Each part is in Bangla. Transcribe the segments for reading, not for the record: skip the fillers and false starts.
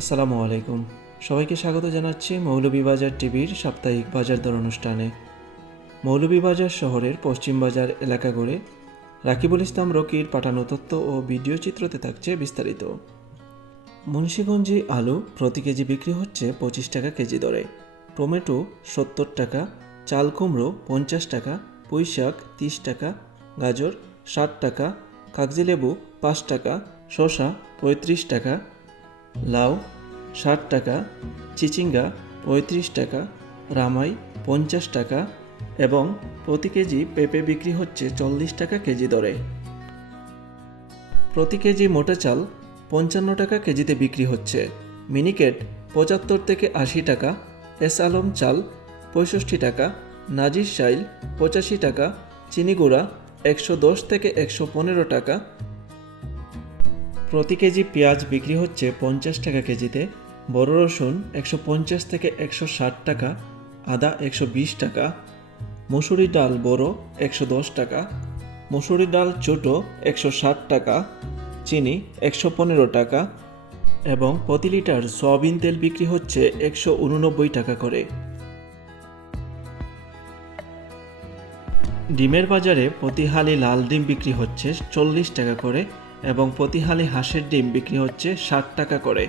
আসসালামু আলাইকুম। সবাইকে স্বাগত জানাচ্ছি মৌলভীবাজার টিভির সাপ্তাহিক বাজার দর অনুষ্ঠানে। মৌলভীবাজার শহরের পশ্চিম বাজার এলাকা ঘুরে রাকিবুল ইসলাম রকির পাঠানো তথ্য ও ভিডিও চিত্রতে থাকছে বিস্তারিত। মুন্সিগঞ্জি আলু প্রতি কেজি বিক্রি হচ্ছে 25 টাকা কেজি দরে, টমেটো 70 টাকা, চাল কুমড়ো 50 টাকা, পুঁই শাক 30 টাকা, গাজর 60 টাকা, কাগজিলেবু 5 টাকা, শসা 35 টাকা, লাউ 60 টাকা, চিচিঙ্গা 35 টাকা, রামাই 50 টাকা এবং প্রতি কেজি পেঁপে বিক্রি হচ্ছে 40 টাকা কেজি দরে। প্রতি কেজি মোটা চাল 55 টাকা কেজিতে বিক্রি হচ্ছে। মিনিকেট 75 থেকে 80 টাকা, এস আলম চাল 65 টাকা, নাজির শাইল 85 টাকা, চিনিগুড়া 110 থেকে 115 টাকা। প্রতি কেজি পেঁয়াজ বিক্রি হচ্ছে 50 টাকা কেজিতে, বড় রসুন 150 থেকে 160 টাকা, আদা 120 টাকা, মসুরি ডাল বড় 110 টাকা, মসুরি ডাল ছোট 160 টাকা, চিনি 115 টাকা এবং প্রতি লিটার সয়াবিন তেল বিক্রি হচ্ছে 189 টাকা করে। ডিমের বাজারে প্রতি হালি লাল ডিম বিক্রি হচ্ছে 40 টাকা করে এবং প্রতি হালি হাঁসের ডিম বিক্রি হচ্ছে 60 টাকা করে।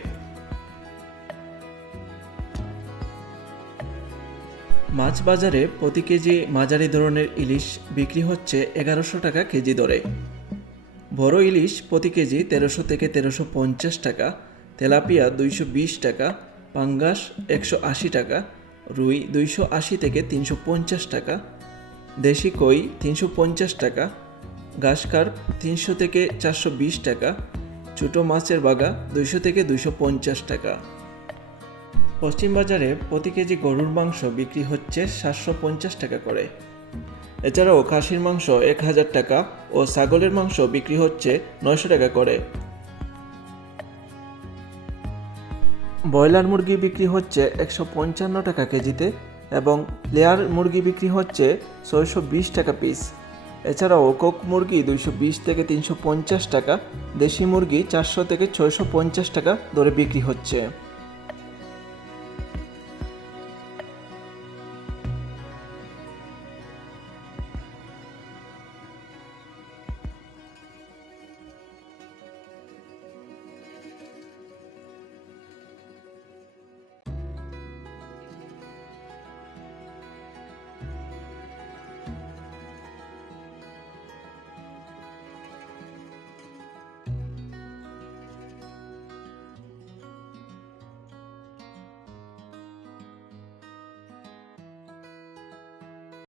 মাছ বাজারে প্রতি কেজি মাঝারি ধরনের ইলিশ বিক্রি হচ্ছে 1100 টাকা কেজি দরে। বড় ইলিশ প্রতি কেজি 1300 থেকে 1350 টাকা, তেলাপিয়া 220 টাকা, পাঙ্গাস 180 টাকা, রুই 280 থেকে 350 টাকা, দেশি কই 350 টাকা, ঘাসকার্প 300 থেকে 420 টাকা, ছোটো মাছের বাগা 200 থেকে 250 টাকা। পশ্চিম বাজারে প্রতি কেজি গরুর মাংস বিক্রি হচ্ছে 750 টাকা করে। এছাড়াও খাসির মাংস 1000 টাকা ও ছাগলের মাংস বিক্রি হচ্ছে 900 টাকা করে। ব্রয়লার মুরগি বিক্রি হচ্ছে 155 টাকা কেজিতে এবং লেয়ার মুরগি বিক্রি হচ্ছে 620 টাকা পিস। এছাড়াও কক মুরগি 220 থেকে 350 টাকা, দেশি মুরগি 400 থেকে 650 টাকা দরে বিক্রি হচ্ছে।